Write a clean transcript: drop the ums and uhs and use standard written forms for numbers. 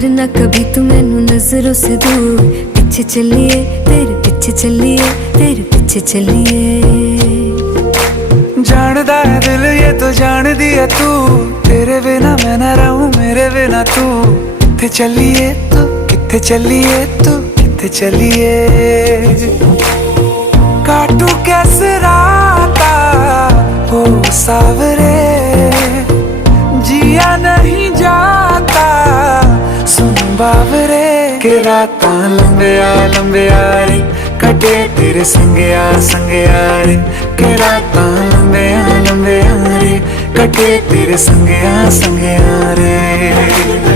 करना कभी तू मैनू नजरों से दूर। पीछे चलिए तेरे पीछे चलिए, तेरे पीछे चलिए। जानदा है दिल ये तो जान दिया तू, तेरे बिना मैं ना रहूं मेरे बिना तू। किथे चलिए तू, किथे चलिए तू, किथे चलिए। काटू कैसे राता हो सावरे, जिया नहीं जाता सुन बावरे। के रातां लंबिया लंबिया रे, कटे तेरे संगया संगया रे। के रातां लंबिया लंबिया रे, कटे तेरे संगया संगया रे।